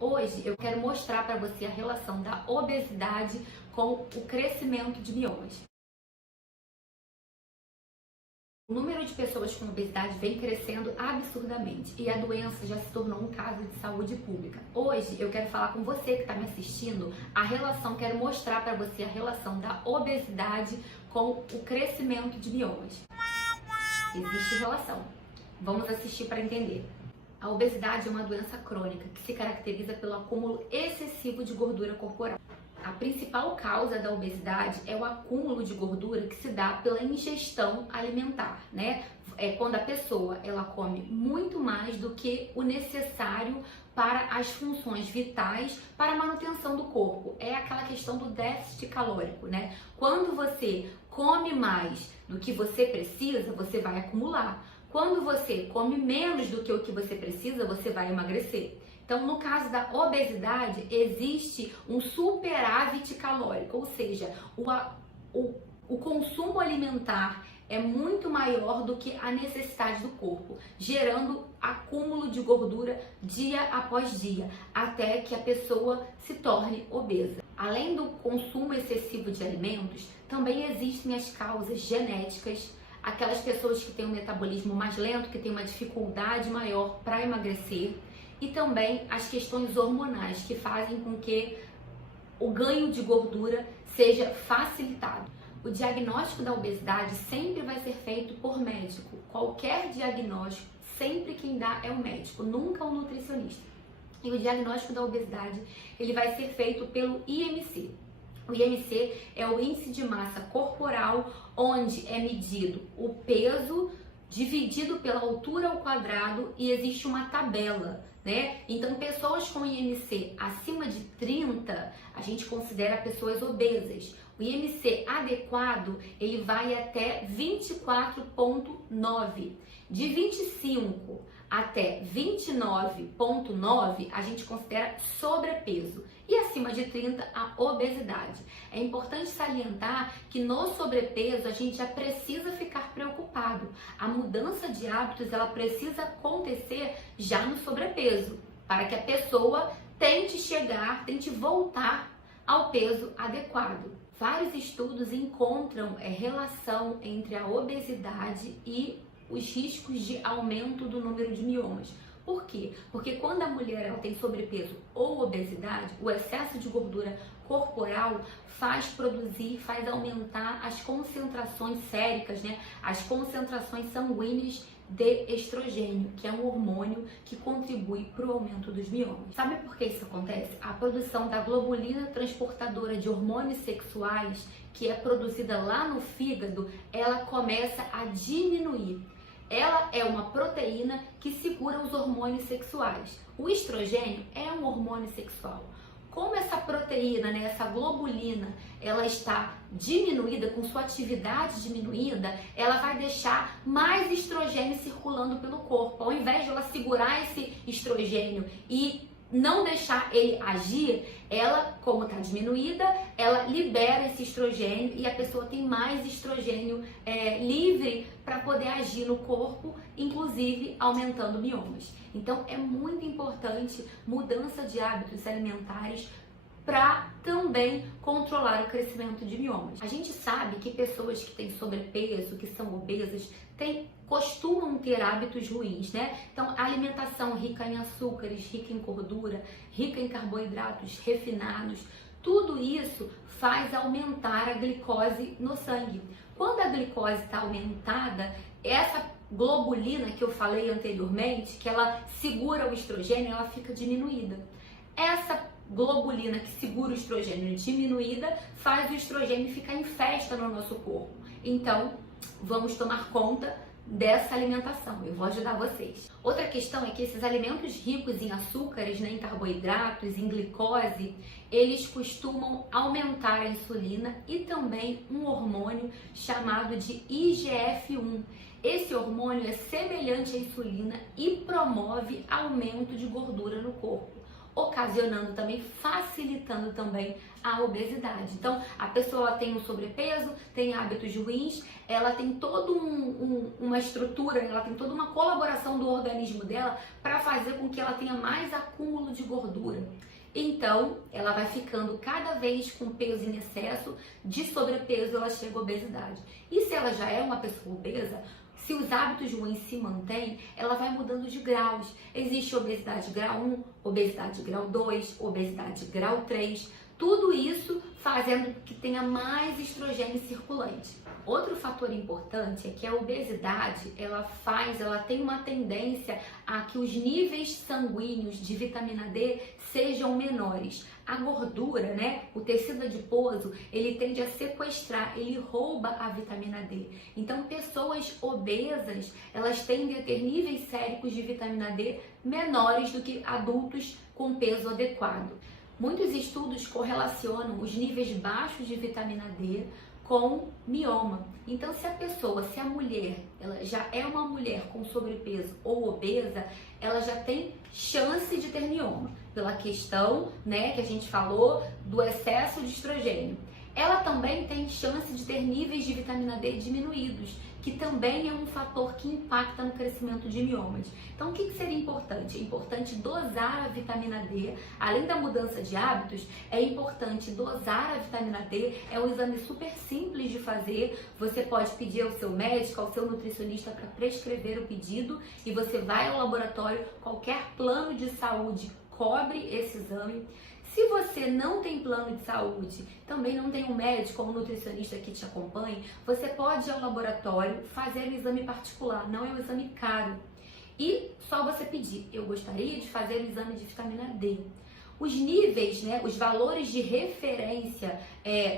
Hoje eu quero mostrar para você a relação da obesidade com o crescimento de miomas. O número de pessoas com obesidade vem crescendo absurdamente e a doença já se tornou um caso de saúde pública. Hoje eu quero falar com você que está me assistindo quero mostrar para você a relação da obesidade com o crescimento de miomas. Existe relação. Vamos assistir para entender. A obesidade é uma doença crônica que se caracteriza pelo acúmulo excessivo de gordura corporal. A principal causa da obesidade é o acúmulo de gordura que se dá pela ingestão alimentar, né? É quando a pessoa ela come muito mais do que o necessário para as funções vitais para a manutenção do corpo. É aquela questão do déficit calórico, né? Quando você come mais do que você precisa, você vai acumular. Quando você come menos do que o que você precisa, você vai emagrecer. Então, no caso da obesidade, existe um superávit calórico, ou seja, o consumo alimentar é muito maior do que a necessidade do corpo, gerando acúmulo de gordura dia após dia, até que a pessoa se torne obesa. Além do consumo excessivo de alimentos, também existem as causas genéticas, aquelas pessoas que têm um metabolismo mais lento, que têm uma dificuldade maior para emagrecer, e também as questões hormonais que fazem com que o ganho de gordura seja facilitado. O diagnóstico da obesidade sempre vai ser feito por médico. Qualquer diagnóstico, sempre quem dá é o médico, nunca o nutricionista. E o diagnóstico da obesidade, ele vai ser feito pelo IMC. O IMC é o índice de massa corporal, onde é medido o peso dividido pela altura ao quadrado e existe uma tabela, né? Então, pessoas com IMC acima de 30, a gente considera pessoas obesas. O IMC adequado, ele vai até 24,9. De 25 até 29,9, a gente considera sobrepeso. E acima de 30, a obesidade. É importante salientar que no sobrepeso a gente já precisa ficar preocupado. A mudança de hábitos, ela precisa acontecer já no sobrepeso, para que a pessoa tente voltar ao peso adequado. Vários estudos encontram relação entre a obesidade e os riscos de aumento do número de miomas. Por quê? Porque quando a mulher ela tem sobrepeso ou obesidade, o excesso de gordura corporal faz aumentar as concentrações séricas, né? As concentrações sanguíneas de estrogênio, que é um hormônio que contribui para o aumento dos miomas. Sabe por que isso acontece? A produção da globulina transportadora de hormônios sexuais, que é produzida lá no fígado, ela começa a diminuir. Ela é uma proteína que segura os hormônios sexuais. O estrogênio é um hormônio sexual. Como essa proteína, né, essa globulina, ela está diminuída, com sua atividade diminuída, ela vai deixar mais estrogênio circulando pelo corpo. Ao invés de ela segurar esse estrogênio e não deixar ele agir, ela, como está diminuída, ela libera esse estrogênio e a pessoa tem mais estrogênio livre para poder agir no corpo, inclusive aumentando miomas. Então é muito importante mudança de hábitos alimentares para também controlar o crescimento de miomas. A gente sabe que pessoas que têm sobrepeso, que são obesas, costumam ter hábitos ruins, né? Então, a alimentação rica em açúcares, rica em gordura, rica em carboidratos refinados, tudo isso faz aumentar a glicose no sangue. Quando a glicose está aumentada, essa globulina que eu falei anteriormente, que ela segura o estrogênio, ela fica diminuída. Essa globulina que segura o estrogênio diminuída faz o estrogênio ficar em festa no nosso corpo. Então, vamos tomar conta dessa alimentação. Eu vou ajudar vocês. Outra questão é que esses alimentos ricos em açúcares, né, em carboidratos, em glicose, eles costumam aumentar a insulina e também um hormônio chamado de IGF-1. Esse hormônio é semelhante à insulina e promove aumento de gordura no corpo. ocasionando também, facilitando também a obesidade. Então, a pessoa tem um sobrepeso, tem hábitos ruins, ela tem toda uma estrutura, ela tem toda uma colaboração do organismo dela para fazer com que ela tenha mais acúmulo de gordura. Então, ela vai ficando cada vez com peso em excesso, de sobrepeso ela chega à obesidade. E se ela já é uma pessoa obesa, se os hábitos ruins se mantêm, ela vai mudando de graus. Existe obesidade grau 1, obesidade grau 2, obesidade grau 3, tudo isso fazendo que tenha mais estrogênio circulante. Outro fator importante é que a obesidade, ela tem uma tendência a que os níveis sanguíneos de vitamina D sejam menores. A gordura, né, o tecido adiposo, ele tende a sequestrar, ele rouba a vitamina D. Então, pessoas obesas, elas tendem a ter níveis séricos de vitamina D menores do que adultos com peso adequado. Muitos estudos correlacionam os níveis baixos de vitamina D com mioma. Então, se a mulher, ela já é uma mulher com sobrepeso ou obesa, ela já tem chance de ter mioma, pela questão, né, que a gente falou do excesso de estrogênio. Ela também tem chance de ter níveis de vitamina D diminuídos, que também é um fator que impacta no crescimento de miomas. Então, o que seria importante? É importante dosar a vitamina D. Além da mudança de hábitos, é importante dosar a vitamina D. É um exame super simples de fazer. Você pode pedir ao seu médico, ao seu nutricionista para prescrever o pedido e você vai ao laboratório. Qualquer plano de saúde cobre esse exame. Se você não tem plano de saúde, também não tem um médico ou um nutricionista que te acompanhe, você pode ir ao laboratório fazer um exame particular, não é um exame caro. E só você pedir, eu gostaria de fazer o exame de vitamina D. Os níveis, né, os valores de referência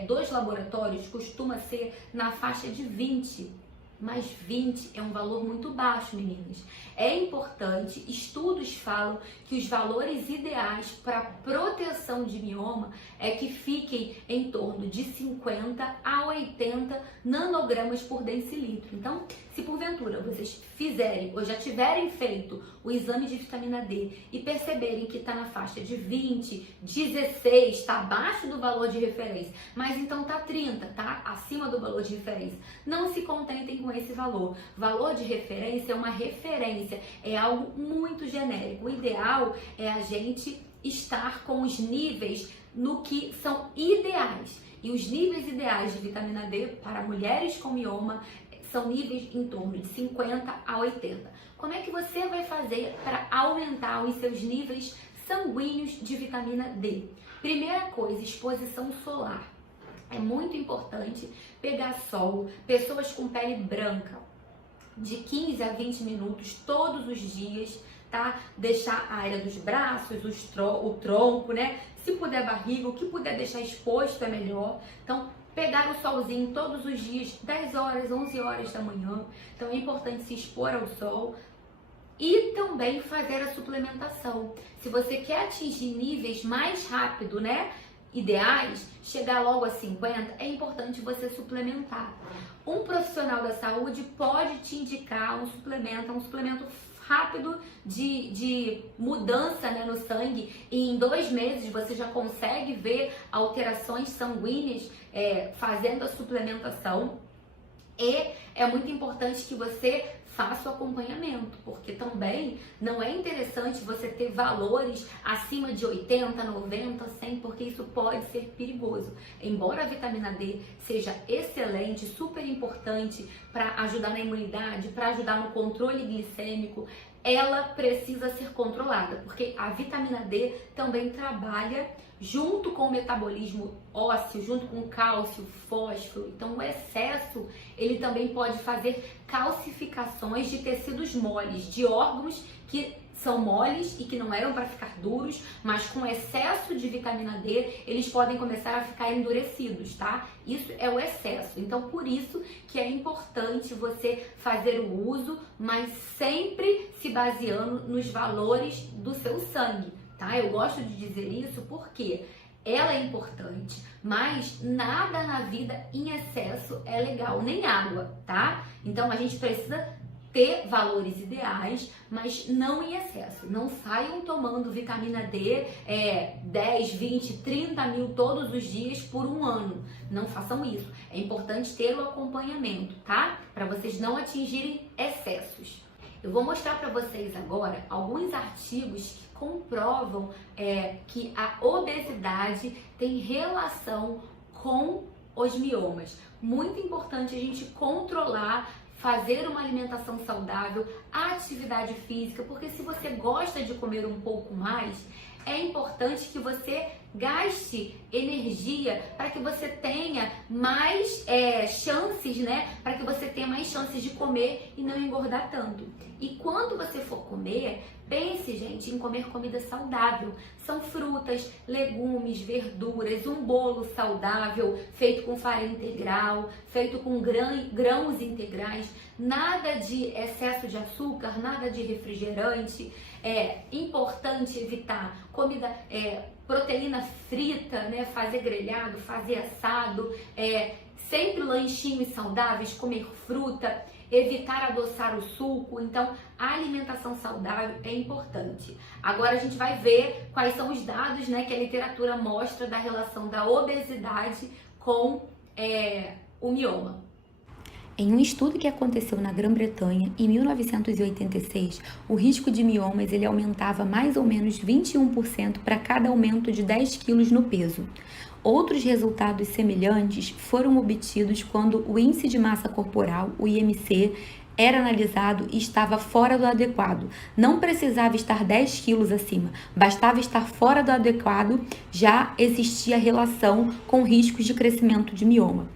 dos laboratórios costuma ser na faixa de 20. Mas 20 é um valor muito baixo, meninas. É importante, estudos falam que os valores ideais para proteção de mioma é que fiquem em torno de 50 a 80 nanogramas por decilitro. Então, se porventura vocês fizerem ou já tiverem feito o exame de vitamina D e perceberem que está na faixa de 20, 16, está abaixo do valor de referência, mas então está 30, tá acima do valor de referência, não se contentem com esse valor. Valor de referência é uma referência, é algo muito genérico. O ideal é a gente estar com os níveis no que são ideais. E os níveis ideais de vitamina D para mulheres com mioma são níveis em torno de 50 a 80. Como é que você vai fazer para aumentar os seus níveis sanguíneos de vitamina D? Primeira coisa, exposição solar. É muito importante pegar sol, pessoas com pele branca, de 15 a 20 minutos todos os dias, tá? Deixar a área dos braços, o tronco, né? Se puder barriga, o que puder deixar exposto é melhor. Então, pegar o solzinho todos os dias, 10 horas, 11 horas da manhã. Então, é importante se expor ao sol. E também fazer a suplementação. Se você quer atingir níveis mais rápido, né? Ideais, chegar logo a 50, é importante você suplementar. Um profissional da saúde pode te indicar um suplemento rápido de mudança, né, no sangue, e em 2 meses você já consegue ver alterações sanguíneas fazendo a suplementação. E é muito importante que você faça o acompanhamento, porque também não é interessante você ter valores acima de 80, 90, 100, porque isso pode ser perigoso. Embora a vitamina D seja excelente, super importante para ajudar na imunidade, para ajudar no controle glicêmico, ela precisa ser controlada, porque a vitamina D também trabalha junto com o metabolismo ósseo, junto com cálcio, fósforo. Então, o excesso, ele também pode fazer calcificações de tecidos moles, de órgãos que são moles e que não eram para ficar duros, mas com excesso de vitamina D, eles podem começar a ficar endurecidos, tá? Isso é o excesso. Então, por isso que é importante você fazer o uso, mas sempre se baseando nos valores do seu sangue, tá? Eu gosto de dizer isso porque ela é importante, mas nada na vida em excesso é legal, nem água, tá? Então, a gente precisa ter valores ideais, mas não em excesso. Não saiam tomando vitamina D 10, 20, 30 mil todos os dias por um ano. Não façam isso. É importante ter o acompanhamento, tá? Para vocês não atingirem excessos. Eu vou mostrar para vocês agora alguns artigos que comprovam que a obesidade tem relação com os miomas. Muito importante a gente controlar, fazer uma alimentação saudável, atividade física, porque se você gosta de comer um pouco mais, é importante que você gaste energia para que você tenha mais chances, né? Para que você tenha mais chances de comer e não engordar tanto. E quando você for comer, pense, gente, em comer comida saudável. São frutas, legumes, verduras, um bolo saudável, feito com farinha integral, feito com grãos integrais, nada de excesso de açúcar, nada de refrigerante. É importante evitar comida, proteína frita, né? Fazer grelhado, fazer assado, sempre lanchinhos saudáveis, comer fruta, evitar adoçar o suco. Então, a alimentação saudável é importante. Agora a gente vai ver quais são os dados, né, que a literatura mostra da relação da obesidade com o mioma. Em um estudo que aconteceu na Grã-Bretanha, em 1986, o risco de miomas ele aumentava mais ou menos 21% para cada aumento de 10 quilos no peso. Outros resultados semelhantes foram obtidos quando o índice de massa corporal, o IMC, era analisado e estava fora do adequado. Não precisava estar 10 quilos acima, bastava estar fora do adequado, já existia relação com riscos de crescimento de mioma.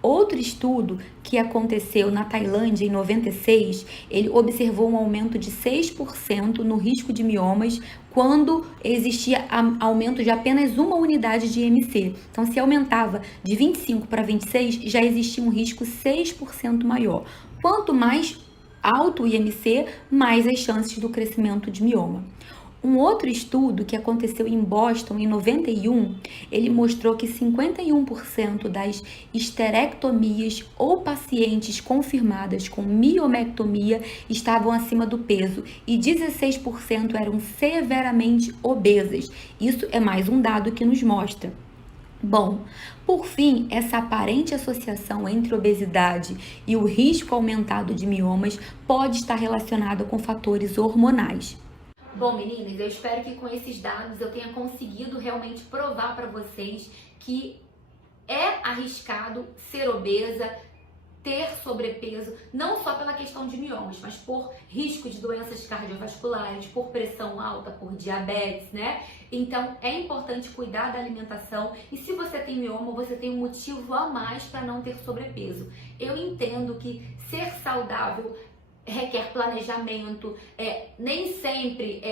Outro estudo que aconteceu na Tailândia em 96, ele observou um aumento de 6% no risco de miomas quando existia aumento de apenas uma unidade de IMC. Então, se aumentava de 25 para 26, já existia um risco 6% maior. Quanto mais alto o IMC, mais as chances do crescimento de mioma. Um outro estudo que aconteceu em Boston em 91, ele mostrou que 51% das esterectomias ou pacientes confirmadas com miomectomia estavam acima do peso e 16% eram severamente obesas. Isso é mais um dado que nos mostra. Bom, por fim, essa aparente associação entre obesidade e o risco aumentado de miomas pode estar relacionado com fatores hormonais. Bom, meninas, eu espero que com esses dados eu tenha conseguido realmente provar para vocês que é arriscado ser obesa, ter sobrepeso, não só pela questão de miomas, mas por risco de doenças cardiovasculares, por pressão alta, por diabetes, né? Então é importante cuidar da alimentação e se você tem mioma, você tem um motivo a mais para não ter sobrepeso. Eu entendo que ser saudável requer planejamento, nem sempre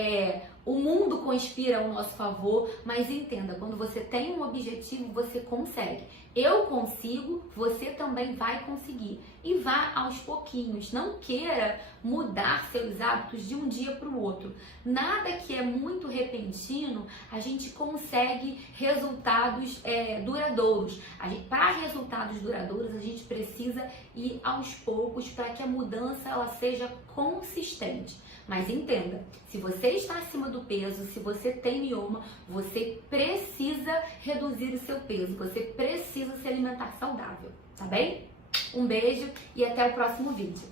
o mundo conspira ao nosso favor, mas entenda, quando você tem um objetivo, você consegue. Eu consigo, você também vai conseguir. E vá aos pouquinhos, não queira mudar seus hábitos de um dia para o outro. Nada que é muito repentino, a gente consegue resultados duradouros. Para resultados duradouros, a gente precisa ir aos poucos para que a mudança ela seja consistente. Mas entenda, se você está acima do peso, se você tem mioma, você precisa reduzir o seu peso, você precisa se alimentar saudável, tá bem? Um beijo e até o próximo vídeo.